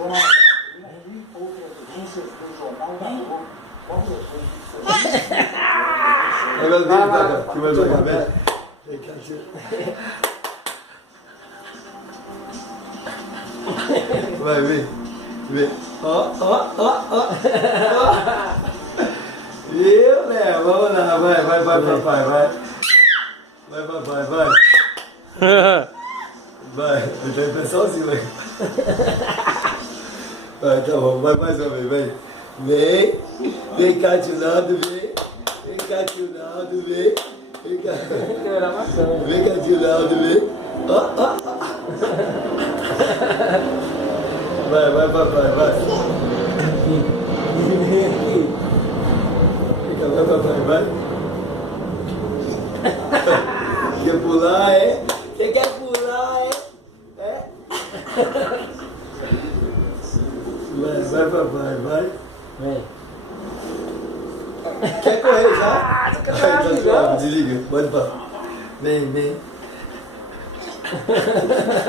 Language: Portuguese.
Com a e outras agências do Jornal da Globo. Agora vem pra cá, que vai jogar bem. Vem cá, tio. Vai, vem. Vem. Ó. Viu, Léo? Vamos lá, vai, papai, vai. Vai, papai, vai. Vai, ele tá sozinho, vai. Vai, tá bom, vai mais uma vez, vem. Vem cá, tio Naldo, vem. Vem cá, tio Naldo, vem. Vem cá. Vem cá, tio Naldo, vem. Ó. Vai, papai, vai. Vai, papai, vai. Quer pular, é? Você quer pular, é? Vai, papai, vai. Vem. Quer correr já? Ah, você quer Vai, correr tá comigo? suave, desliga. Bora, papai. Vem.